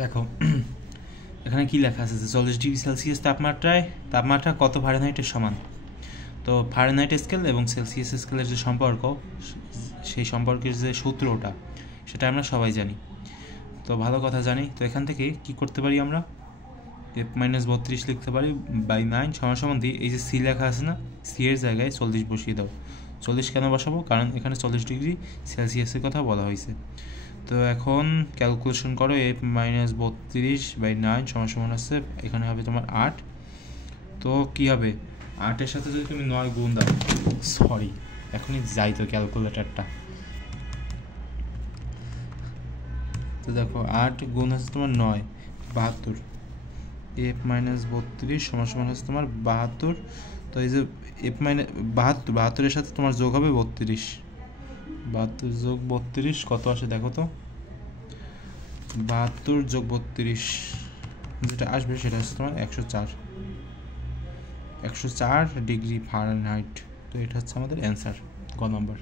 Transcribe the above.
দেখো এখানে কি লেখা আছে যে 40°C তাপমাত্রা কত ফারেনহাইটের সমান। তো ফারেনহাইট স্কেল এবং সেলসিয়াস স্কেলের যে সম্পর্ক, সেই সম্পর্কের যে সূত্রটা, সেটা আমরা সবাই জানি। তো ভালো কথা জানি। তো এখান থেকে কি করতে পারি আমরা, F-32 লিখতে পারি বাই 9 সমান দিয়ে এই যে সি লেখা আছে না, সি এর জায়গায় 40 বসিয়ে দাও। 40 কেন বসাবো, কারণ এখানে 40°C কথা বলা হয়েছে। তো এখন ক্যালকুলেশন করো, F-32 বাই 9 সমান হচ্ছে, এখানে হবে তোমার 8। তো কী হবে, 8-এর সাথে যদি তুমি 9 গুণ দাও, সরি এখনই যাই তো ক্যালকুলেটারটা। তো দেখো 8 গুণ হচ্ছে তোমার 9, 72। F-32 সমান হচ্ছে তোমার 72। তো এই যে F-72 সাথে তোমার যোগ হবে 32। 72 যোগ 32 কত আসে দেখো তো, 72 যোগ 32 যেটা আসবে সেটা হচ্ছে তোমার 104 ডিগ্রি ফারেনহাইট। তো এটা হচ্ছে আমাদের অ্যান্সার, গ নম্বর।